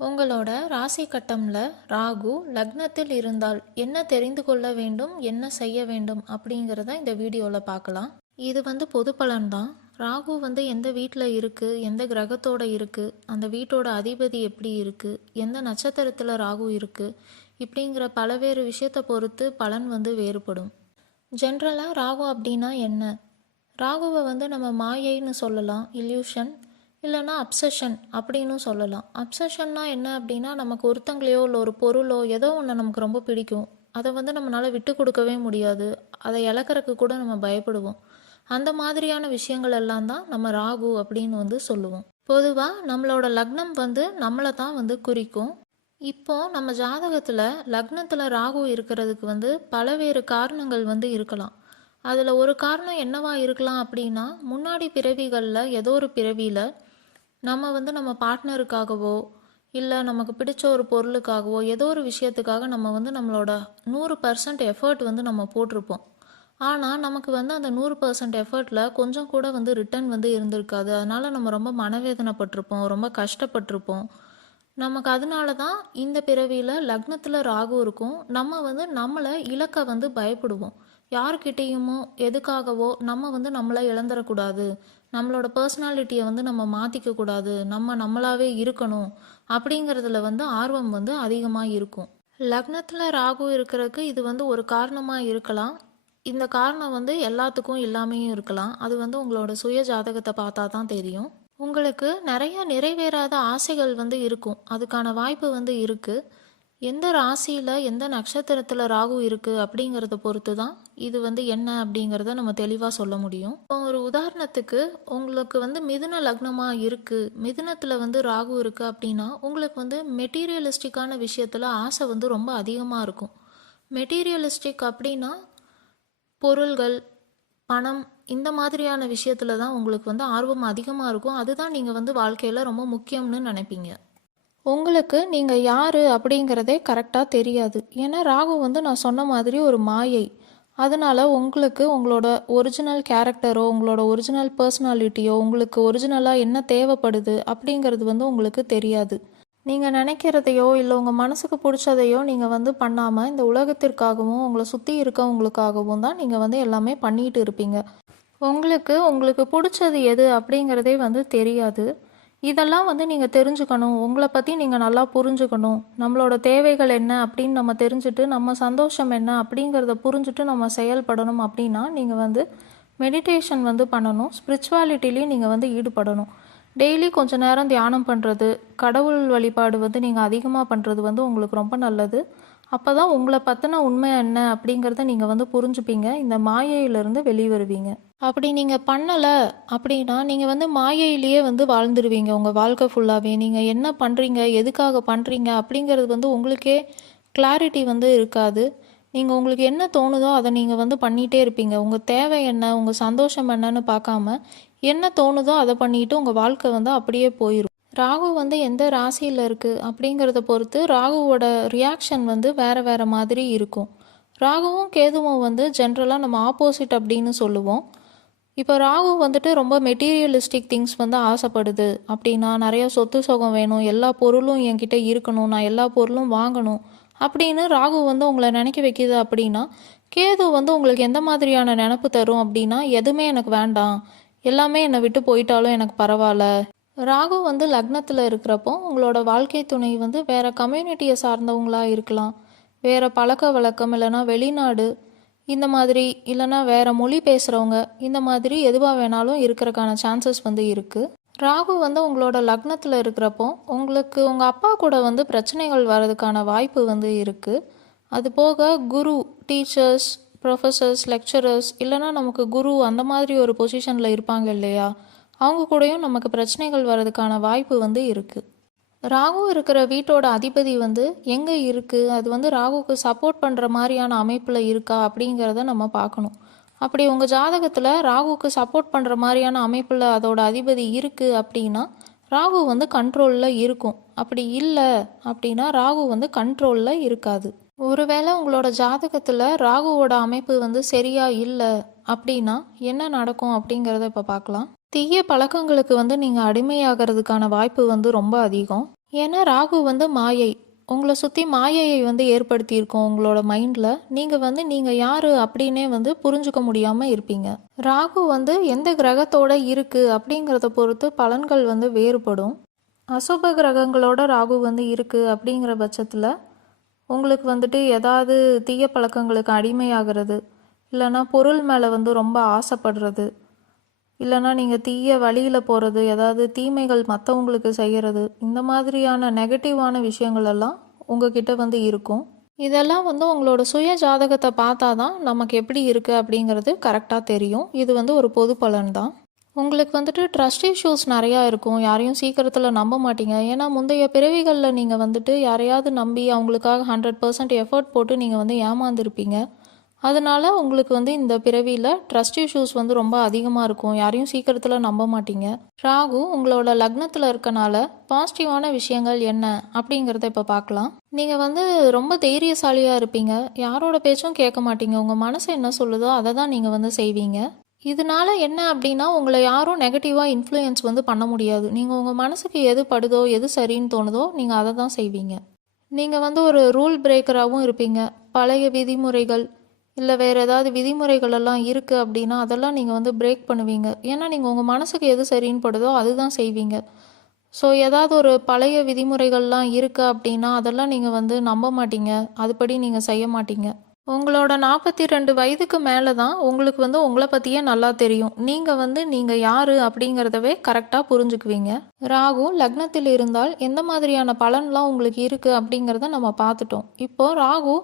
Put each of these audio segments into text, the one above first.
உங்களோட ராசி கட்டம்ல ராகு லக்னத்தில் இருந்தால் என்ன தெரிந்து கொள்ள வேண்டும், என்ன செய்ய வேண்டும் அப்படிங்கிறத இந்த வீடியோவில் பார்க்கலாம். இது பொது பலன் தான். ராகு எந்த வீட்டில் இருக்குது, எந்த கிரகத்தோட இருக்குது, அந்த வீட்டோட அதிபதி எப்படி இருக்குது, எந்த நட்சத்திரத்தில் ராகு இருக்குது, இப்படிங்கிற பலவேறு விஷயத்தை பொறுத்து பலன் வேறுபடும். ஜென்ரலாக ராகு அப்படின்னா என்ன? ராகுவை நம்ம மாயைன்னு சொல்லலாம், இல்யூஷன், இல்லைனா அப்சஷன் அப்படின்னு சொல்லலாம். அப்சஷன்னா என்ன அப்படின்னா, நமக்கு ஒருத்தங்களையோ இல்லை ஒரு பொருளோ ஏதோ ஒன்று நமக்கு ரொம்ப பிடிக்கும், அதை நம்மளால் விட்டு கொடுக்கவே முடியாது, அதை இழக்கிறதுக்கு கூட நம்ம பயப்படுவோம். அந்த மாதிரியான விஷயங்கள் எல்லாம் தான் நம்ம ராகு அப்படின்னு சொல்லுவோம். பொதுவாக நம்மளோட லக்னம் நம்மளை தான் குறிக்கும். இப்போது நம்ம ஜாதகத்தில் லக்னத்தில் ராகு இருக்கிறதுக்கு பலவேறு காரணங்கள் இருக்கலாம். அதில் ஒரு காரணம் என்னவா இருக்கலாம் அப்படின்னா, முன்னாடி பிறவிகளில் ஏதோ ஒரு பிறவியில் நம்ம நம்ம பார்ட்னருக்காகவோ இல்லை நமக்கு பிடிச்ச ஒரு பொருளுக்காகவோ ஏதோ ஒரு விஷயத்துக்காக நம்ம நம்மளோட 100% எஃபர்ட் நம்ம போட்டிருப்போம். ஆனால் நமக்கு அந்த 100% எஃபர்ட்டில் கொஞ்சம் கூட ரிட்டர்ன் இருந்திருக்காது. அதனால் நம்ம ரொம்ப மனவேதனைப்பட்டிருப்போம், ரொம்ப கஷ்டப்பட்டிருப்போம். நமக்கு அதனால தான் இந்த பிறவியில் லக்னத்தில் ராகு இருக்கும். நம்ம நம்மளை இழக்க பயப்படுவோம். யார்கிட்டேயுமோ எதுக்காகவோ நம்ம நம்மளை இழந்துடக்கூடாது, நம்மளோட பர்சனாலிட்டியை நம்ம மாற்றிக்கக்கூடாது, நம்ம நம்மளாவே இருக்கணும் அப்படிங்கிறதுல ஆர்வம் அதிகமாக இருக்கும். லக்னத்தில் ராகு இருக்கிறதுக்கு இது ஒரு காரணமாக இருக்கலாம். இந்த காரணம் எல்லாத்துக்கும் இல்லாமையும் இருக்கலாம். அது உங்களோட சுய ஜாதகத்தை பார்த்தா தான் தெரியும். உங்களுக்கு நிறைய நிறைவேறாத ஆசைகள் இருக்கும், அதுக்கான வாய்ப்பு இருக்குது. எந்த ராசியில் எந்த நட்சத்திரத்தில் ராகு இருக்குது அப்படிங்கிறத பொறுத்து தான் இது என்ன அப்படிங்கிறத நம்ம தெளிவாக சொல்ல முடியும். இப்போ ஒரு உதாரணத்துக்கு, உங்களுக்கு மிதுன லக்னமாக இருக்குது, மிதுனத்தில் ராகு இருக்குது அப்படின்னா உங்களுக்கு மெட்டீரியலிஸ்டிக்கான விஷயத்தில் ஆசை ரொம்ப அதிகமாக இருக்கும். மெட்டீரியலிஸ்டிக் அப்படின்னா பொருள்கள், பணம், இந்த மாதிரியான விஷயத்தில் தான் உங்களுக்கு ஆர்வம் அதிகமாக இருக்கும். அதுதான் நீங்கள் வாழ்க்கையில் ரொம்ப முக்கியம்னு நினைப்பீங்க. உங்களுக்கு நீங்கள் யார் அப்படிங்கிறதே கரெக்டாக தெரியாது. ஏன்னா ராகு நான் சொன்ன மாதிரி ஒரு மாயை. அதனால் உங்களுக்கு உங்களோட ஒரிஜினல் கேரக்டரோ உங்களோட ஒரிஜினல் பர்சனாலிட்டியோ உங்களுக்கு ஒரிஜினலாக என்ன தேவைப்படுது அப்படிங்கிறது உங்களுக்கு தெரியாது. நீங்கள் நினைக்கிறதையோ இல்லை உங்கள் மனசுக்கு பிடிச்சதையோ நீங்கள் பண்ணாமல் இந்த உலகத்திற்காகவும் உங்களை சுற்றி இருக்கவங்களுக்காகவும் தான் நீங்கள் எல்லாமே பண்ணிகிட்டு இருப்பீங்க. உங்களுக்கு பிடிச்சது எது அப்படிங்கிறதே தெரியாது. இதெல்லாம் நீங்கள் தெரிஞ்சுக்கணும், உங்களை பற்றி நீங்கள் நல்லா புரிஞ்சுக்கணும், நம்மளோட தேவைகள் என்ன அப்படின்னு நம்ம தெரிஞ்சுட்டு நம்ம சந்தோஷம் என்ன அப்படிங்கிறத புரிஞ்சுட்டு நம்ம செயல்படணும். அப்படின்னா நீங்கள் மெடிடேஷன் பண்ணணும், ஸ்பிரிச்சுவாலிட்டிலையும் நீங்கள் ஈடுபடணும். டெய்லி கொஞ்சம் நேரம் தியானம் பண்ணுறது, கடவுள் வழிபாடு நீங்கள் அதிகமாக பண்ணுறது உங்களுக்கு ரொம்ப நல்லது. அப்போ தான் உங்களை பற்றின உண்மை என்ன அப்படிங்கிறத நீங்கள் புரிஞ்சுப்பீங்க, இந்த மாயையிலேருந்து வெளியே வருவீங்க. அப்படி நீங்கள் பண்ணலை அப்படின்னா நீங்கள் மாயையிலேயே வாழ்ந்துருவீங்க உங்கள் வாழ்க்கை ஃபுல்லாகவே. நீங்கள் என்ன பண்ணுறீங்க, எதுக்காக பண்ணுறீங்க அப்படிங்கிறது உங்களுக்கே கிளாரிட்டி இருக்காது. நீங்கள் உங்களுக்கு என்ன தோணுதோ அதை நீங்கள் பண்ணிகிட்டே இருப்பீங்க. உங்கள் தேவை என்ன, உங்கள் சந்தோஷம் என்னன்னு பார்க்காம என்ன தோணுதோ அதை பண்ணிட்டு உங்கள் வாழ்க்கை அப்படியே போயிடும். ராகு எந்த ராசியில் இருக்குது அப்படிங்கிறத பொறுத்து ராகுவோட ரியாக்ஷன் வேறு வேறு மாதிரி இருக்கும். ராகுவும் கேதுவும் ஜென்ரலாக நம்ம ஆப்போசிட் அப்படின்னு சொல்லுவோம். இப்போ ராகு ரொம்ப மெட்டீரியலிஸ்டிக் திங்ஸ் ஆசைப்படுது அப்படின்னா, நிறைய சொத்து சுகம் வேணும், எல்லா பொருளும் என்கிட்ட இருக்கணும், நான் எல்லா பொருளும் வாங்கணும் அப்படின்னு ராகு உங்களை நினைக்க வைக்கிது. அப்படின்னா கேது உங்களுக்கு எந்த மாதிரியான நினப்பு தரும் அப்படின்னா, எதுவுமே எனக்கு வேண்டாம், எல்லாமே என்னை விட்டு போயிட்டாலும் எனக்கு பரவாயில்ல. ராகு லக்னத்தில் இருக்கிறப்போ உங்களோட வாழ்க்கை துணை வேறு கம்யூனிட்டியை சார்ந்தவங்களாக இருக்கலாம், வேறு பழக்க வழக்கம், இல்லைனா வெளிநாடு இந்த மாதிரி, இல்லைனா வேறு மொழி பேசுகிறவங்க, இந்த மாதிரி எதுவாக வேணாலும் இருக்கிறக்கான சான்சஸ் இருக்குது. ராகு உங்களோட லக்னத்தில் இருக்கிறப்போ உங்களுக்கு உங்கள் அப்பா கூட பிரச்சனைகள் வர்றதுக்கான வாய்ப்பு இருக்குது. அது போக குரு, டீச்சர்ஸ், ப்ரொஃபஸர்ஸ், லெக்சரர்ஸ், இல்லைனா நமக்கு குரு அந்த மாதிரி ஒரு பொசிஷனில் இருப்பாங்க இல்லையா, அவங்க கூடயும் நமக்கு பிரச்சனைகள் வர்றதுக்கான வாய்ப்பு இருக்குது. ராகு இருக்கிற வீட்டோட அதிபதி எங்கே இருக்குது, அது ராகுக்கு சப்போர்ட் பண்ணுற மாதிரியான அமைப்பில் இருக்கா அப்படிங்கிறத நம்ம பார்க்கணும். அப்படி உங்கள் ஜாதகத்தில் ராகுக்கு சப்போர்ட் பண்ணுற மாதிரியான அமைப்பில் அதோட அதிபதி இருக்குது அப்படின்னா ராகு கண்ட்ரோலில் இருக்கும். அப்படி இல்லை அப்படின்னா ராகு கண்ட்ரோலில் இருக்காது. ஒருவேளை உங்களோட ஜாதகத்தில் ராகுவோட அமைப்பு சரியா இல்லை அப்படின்னா என்ன நடக்கும் அப்படிங்கிறத இப்போ பார்க்கலாம். தீய பழக்கங்களுக்கு நீங்கள் அடிமையாகிறதுக்கான வாய்ப்பு ரொம்ப அதிகம். ஏன்னா ராகு வந்து மாயை, உங்களை சுற்றி மாயையை வந்து ஏற்படுத்தியிருக்கோம் உங்களோட மைண்டில். நீங்கள் வந்து நீங்கள் யார் அப்படின்னே வந்து புரிஞ்சுக்க முடியாமல் இருப்பீங்க. ராகு வந்து எந்த கிரகத்தோட இருக்குது அப்படிங்கிறத பொறுத்து பலன்கள் வந்து வேறுபடும். அசுப கிரகங்களோட ராகு வந்து இருக்குது அப்படிங்கிற பட்சத்தில் உங்களுக்கு வந்துட்டு ஏதாவது தீய பழக்கங்களுக்கு அடிமையாகிறது, இல்லைன்னா பொருள் மேலே வந்து ரொம்ப ஆசைப்படுறது, இல்லைன்னா நீங்கள் தீய வழியில் போகிறது, ஏதாவது தீமைகள் மற்றவங்களுக்கு செய்கிறது, இந்த மாதிரியான நெகட்டிவான விஷயங்கள் எல்லாம் உங்ககிட்ட வந்து இருக்கும். இதெல்லாம் வந்து உங்களோட சுய ஜாதகத்தை பார்த்தா தான் நமக்கு எப்படி இருக்குது அப்படிங்கிறது கரெக்டாக தெரியும். இது வந்து ஒரு பொது பலன் தான். உங்களுக்கு வந்துட்டு ட்ரஸ்ட் இஷ்யூஸ் நிறையா இருக்கும். யாரையும் சீக்கிரத்தில் நம்ப மாட்டீங்க. ஏன்னா முந்தைய பிறவிகளில் நீங்கள் வந்துட்டு யாரையாவது நம்பி அவங்களுக்காக 100% எஃபர்ட் போட்டு நீங்கள் வந்து ஏமாந்துருப்பீங்க. அதனால உங்களுக்கு வந்து இந்த பிறவியில் ட்ரஸ்ட் இஷ்யூஸ் வந்து ரொம்ப அதிகமாக இருக்கும். யாரையும் சீக்கிரத்தில் நம்ப மாட்டீங்க. ராகு உங்களோட லக்னத்தில் இருக்கனால பாசிட்டிவான விஷயங்கள் என்ன அப்படிங்கிறத இப்போ பார்க்கலாம். நீங்கள் வந்து ரொம்ப தைரியசாலியாக இருப்பீங்க. யாரோட பேச்சும் கேட்க மாட்டீங்க. உங்கள் மனசு என்ன சொல்லுதோ அதை தான் நீங்கள் வந்து செய்வீங்க. இதனால என்ன அப்படின்னா உங்களை யாரும் நெகட்டிவாக இன்ஃப்ளூயன்ஸ் வந்து பண்ண முடியாது. நீங்கள் உங்கள் மனசுக்கு எது படுதோ எது சரின்னு தோணுதோ நீங்கள் அதை தான் செய்வீங்க. நீங்கள் வந்து ஒரு ரூல் பிரேக்கராகவும் இருப்பீங்க. பழைய விதிமுறைகள் இல்லை வேறு ஏதாவது விதிமுறைகள் எல்லாம் இருக்குது அப்படின்னா அதெல்லாம் நீங்கள் வந்து பிரேக் பண்ணுவீங்க. ஏன்னா நீங்கள் உங்கள் மனசுக்கு எது சரின்னு படுதோ அதுதான் செய்வீங்க. ஸோ ஏதாவது ஒரு பழைய விதிமுறைகள்லாம் இருக்குது அப்படின்னா அதெல்லாம் நீங்கள் வந்து நம்ப மாட்டீங்க. அதுபடி நீங்கள் செய்ய மாட்டீங்க. உங்களோட 42 வயதுக்கு மேலே தான் உங்களுக்கு வந்து உங்களை பற்றியே நல்லா தெரியும். நீங்கள் வந்து நீங்கள் யார் அப்படிங்கிறதவே கரெக்டாக புரிஞ்சுக்குவீங்க. ராகு லக்னத்தில் இருந்தால் எந்த மாதிரியான பலன்லாம் உங்களுக்கு இருக்குது அப்படிங்கிறத நம்ம பார்த்துட்டோம். இப்போது ராகு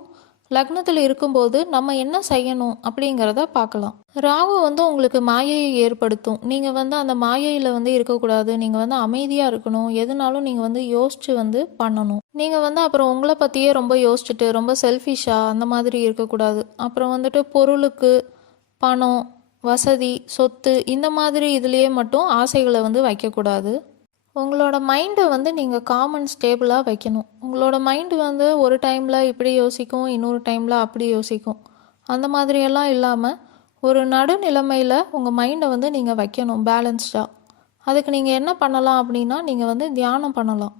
லக்னத்தில் இருக்கும்போது நம்ம என்ன செய்யணும் அப்படிங்கிறத பார்க்கலாம். ராகு வந்து உங்களுக்கு மாயையை ஏற்படுத்தும். நீங்கள் வந்து அந்த மாயையில் வந்து இருக்கக்கூடாது. நீங்கள் வந்து அமைதியாக இருக்கணும். எதுனாலும் நீங்கள் வந்து யோசித்து வந்து பண்ணணும். நீங்கள் வந்து அப்புறம் உங்களை பற்றியே ரொம்ப யோசிச்சுட்டு ரொம்ப செல்ஃபிஷாக அந்த மாதிரி இருக்கக்கூடாது. அப்புறம் வந்துட்டு பொருளுக்கு, பணம், வசதி, சொத்து இந்த மாதிரி இதுலேயே மட்டும் ஆசைகளை வந்து வைக்கக்கூடாது. உங்களோட மைண்டை வந்து நீங்கள் காமன் ஸ்டேபிளாக வைக்கணும். உங்களோட மைண்டு வந்து ஒரு டைமில் இப்படி யோசிக்கும், இன்னொரு டைமில் அப்படி யோசிக்கும். அந்த மாதிரியெல்லாம் இல்லாமல் ஒரு நடுநிலைமையில் உங்கள் மைண்டை வந்து நீங்கள் வைக்கணும் பேலன்ஸ்டாக. அதுக்கு நீங்கள் என்ன பண்ணலாம் அப்படின்னா நீங்கள் வந்து தியானம் பண்ணலாம்,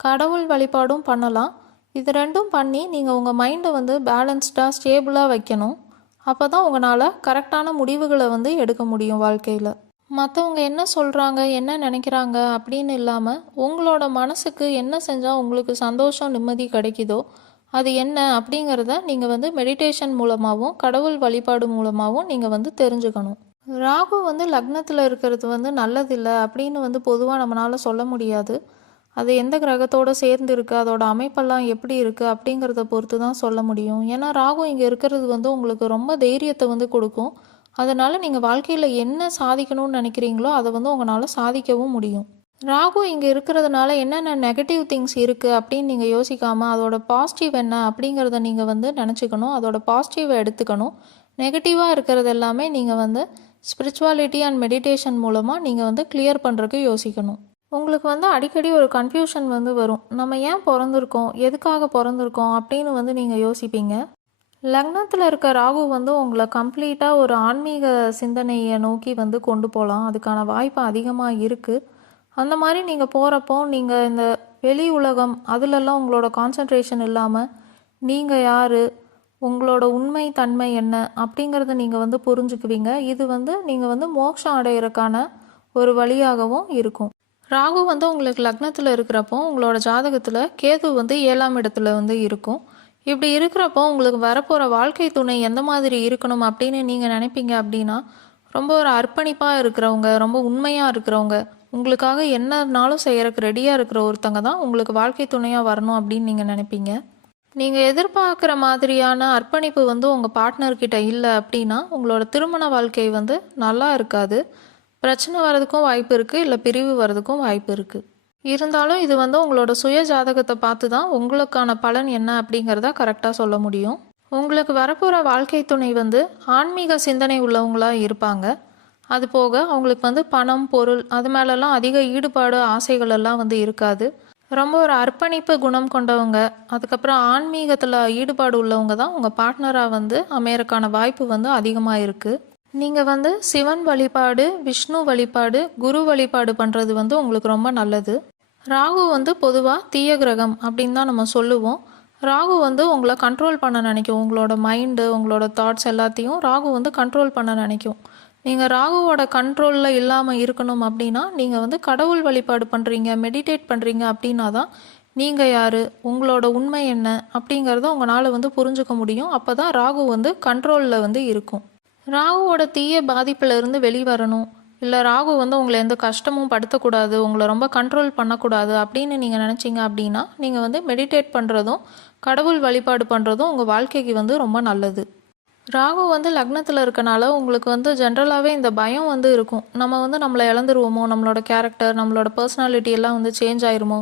கடவுள் வழிபாடும் பண்ணலாம். இது ரெண்டும் பண்ணி நீங்கள் உங்கள் மைண்டை வந்து பேலன்ஸ்டாக ஸ்டேபிளாக வைக்கணும். அப்போ தான் உங்களால் கரெக்டான முடிவுகளை வந்து எடுக்க முடியும் வாழ்க்கையில். மற்றவங்க என்ன சொல்கிறாங்க, என்ன நினைக்கிறாங்க அப்படின்னு இல்லாமல் உங்களோட மனசுக்கு என்ன செஞ்சால் உங்களுக்கு சந்தோஷம், நிம்மதி கிடைக்குதோ அது என்ன அப்படிங்கிறத நீங்கள் வந்து மெடிடேஷன் மூலமாகவும் கடவுள் வழிபாடு மூலமாகவும் நீங்கள் வந்து தெரிஞ்சுக்கணும். ராகு வந்து லக்னத்தில் இருக்கிறது வந்து நல்லதில்லை அப்படின்னு வந்து பொதுவாக நம்மளால் சொல்ல முடியாது. அது எந்த கிரகத்தோடு சேர்ந்து இருக்குது, அதோட அமைப்பெல்லாம் எப்படி இருக்குது அப்படிங்கிறத பொறுத்து தான் சொல்ல முடியும். ஏன்னா ராகு இங்கே இருக்கிறது வந்து உங்களுக்கு ரொம்ப தைரியத்தை வந்து கொடுக்கும். அதனால் நீங்கள் வாழ்க்கையில் என்ன சாதிக்கணும்னு நினைக்கிறீங்களோ அதை வந்து உங்களால் சாதிக்கவும் முடியும். ராகு இங்கே இருக்கிறதுனால என்னென்ன நெகட்டிவ் திங்ஸ் இருக்குது அப்படின்னு நீங்கள் யோசிக்காமல் அதோட பாசிட்டிவ் என்ன அப்படிங்கிறத நீங்கள் வந்து நினச்சிக்கணும். அதோட பாசிட்டிவை எடுத்துக்கணும். நெகட்டிவாக இருக்கிறது எல்லாமே நீங்கள் வந்து ஸ்பிரிச்சுவாலிட்டி அண்ட் மெடிடேஷன் மூலமாக நீங்கள் வந்து கிளியர் பண்ணுறதுக்கு யோசிக்கணும். உங்களுக்கு வந்து அடிக்கடி ஒரு கன்ஃபியூஷன் வந்து வரும். நம்ம ஏன் பிறந்திருக்கோம், எதுக்காக பிறந்திருக்கோம் அப்படின்னு வந்து நீங்கள் யோசிப்பீங்க. லக்னத்தில் இருக்க ராகு வந்து உங்களை கம்ப்ளீட்டாக ஒரு ஆன்மீக சிந்தனையை நோக்கி வந்து கொண்டு போகலாம். அதுக்கான வாய்ப்பு அதிகமாக இருக்குது. அந்த மாதிரி நீங்கள் போகிறப்போ நீங்கள் இந்த வெளி உலகம் அதிலெல்லாம் உங்களோட கான்சன்ட்ரேஷன் இல்லாமல் நீங்கள் யார், உங்களோட உண்மை தன்மை என்ன அப்படிங்கிறத நீங்கள் வந்து புரிஞ்சுக்குவீங்க. இது வந்து நீங்கள் வந்து மோட்சம் அடையிறதுக்கான ஒரு வழியாகவும் இருக்கும். ராகு வந்து உங்களுக்கு லக்னத்தில் இருக்கிறப்போ உங்களோட ஜாதகத்தில் கேது வந்து 7ஆம் இடத்துல வந்து இருக்கும். இப்படி இருக்கிறப்போ உங்களுக்கு வரப்போகிற வாழ்க்கை துணை எந்த மாதிரி இருக்கணும் அப்படின்னு நீங்கள் நினைப்பீங்க அப்படின்னா ரொம்ப ஒரு அர்ப்பணிப்பாக இருக்கிறவங்க, ரொம்ப உண்மையாக இருக்கிறவங்க, உங்களுக்காக என்னன்னாலும் செய்யறதுக்கு ரெடியாக இருக்கிற ஒருத்தங்க தான் உங்களுக்கு வாழ்க்கை துணையாக வரணும் அப்படின்னு நீங்கள் நினைப்பீங்க. நீங்கள் எதிர்பார்க்குற மாதிரியான அர்ப்பணிப்பு வந்து உங்கள் பார்ட்னர்கிட்ட இல்லை அப்படின்னா உங்களோட திருமண வாழ்க்கை வந்து நல்லா இருக்காது. பிரச்சனை வர்றதுக்கும் வாய்ப்பு இருக்குது, இல்லை பிரிவு வர்றதுக்கும் வாய்ப்பு இருக்குது. இருந்தாலும் இது வந்து உங்களோட சுய ஜாதகத்தை பார்த்து தான் உங்களுக்கான பலன் என்ன அப்படிங்கிறத கரெக்டாக சொல்ல முடியும். உங்களுக்கு வரப்போகிற வாழ்க்கை துணை வந்து ஆன்மீக சிந்தனை உள்ளவங்களாக இருப்பாங்க. அது போக அவங்களுக்கு வந்து பணம், பொருள் அது மேலெல்லாம் அதிக ஈடுபாடு, ஆசைகள் எல்லாம் வந்து இருக்காது. ரொம்ப ஒரு அர்ப்பணிப்பு குணம் கொண்டவங்க, அதுக்கப்புறம் ஆன்மீகத்தில் ஈடுபாடு உள்ளவங்க தான் உங்கள் பார்ட்னராக வந்து அமையறக்கான வாய்ப்பு வந்து அதிகமாக இருக்குது. நீங்கள் வந்து சிவன் வழிபாடு, விஷ்ணு வழிபாடு, குரு வழிபாடு பண்ணுறது வந்து உங்களுக்கு ரொம்ப நல்லது. ராகு வந்து பொதுவாக தீய கிரகம் அப்படின்னு தான் நம்ம சொல்லுவோம். ராகு வந்து உங்களை கண்ட்ரோல் பண்ண நினைக்கும். உங்களோட மைண்டு, உங்களோட தாட்ஸ் எல்லாத்தையும் ராகு வந்து கண்ட்ரோல் பண்ண நினைக்கும். நீங்கள் ராகுவோட கண்ட்ரோலில் இல்லாமல் இருக்கணும் அப்படின்னா நீங்கள் வந்து கடவுள் வழிபாடு பண்ணுறீங்க, மெடிடேட் பண்ணுறீங்க அப்படின்னா தான் நீங்கள் யார், உங்களோட உண்மை என்ன அப்படிங்கிறத உங்களால் வந்து புரிஞ்சுக்க முடியும். அப்போ தான் ராகு வந்து கண்ட்ரோலில் வந்து இருக்கும். ராகுவோட தீய பாதிப்பில் இருந்து வெளிவரணும், இல்லை ராகு வந்து உங்களை எந்த கஷ்டமும் படுத்தக்கூடாது, உங்களை ரொம்ப கண்ட்ரோல் பண்ணக்கூடாது அப்படின்னு நீங்கள் நினச்சிங்க அப்படின்னா நீங்கள் வந்து மெடிடேட் பண்ணுறதும் கடவுள் வழிபாடு பண்ணுறதும் உங்கள் வாழ்க்கைக்கு வந்து ரொம்ப நல்லது. ராகு வந்து லக்னத்தில் இருக்கனால உங்களுக்கு வந்து ஜென்ரலாகவே இந்த பயம் வந்து இருக்கும். நம்ம வந்து நம்மளை இழந்துருவோமோ, நம்மளோட கேரக்டர், நம்மளோட பர்சனாலிட்டி எல்லாம் வந்து சேஞ்ச் ஆயிருமோ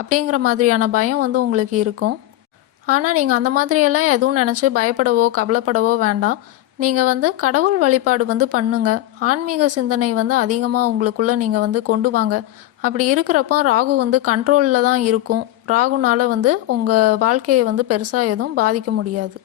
அப்படிங்கிற மாதிரியான பயம் வந்து உங்களுக்கு இருக்கும். ஆனால் நீங்கள் அந்த மாதிரியெல்லாம் எதுவும் நினச்சி பயப்படவோ கவலைப்படவோ வேண்டாம். நீங்கள் வந்து கடவுள் வழிபாடு வந்து பண்ணுங்கள். ஆன்மீக சிந்தனை வந்து அதிகமாக உங்களுக்குள்ளே நீங்கள் வந்து கொண்டு வாங்க. அப்படி இருக்கிறப்போ ராகு வந்து கண்ட்ரோலில் தான் இருக்கும். ராகுனால் வந்து உங்கள் வாழ்க்கையை வந்து பெருசாக எதுவும் பாதிக்க முடியாது.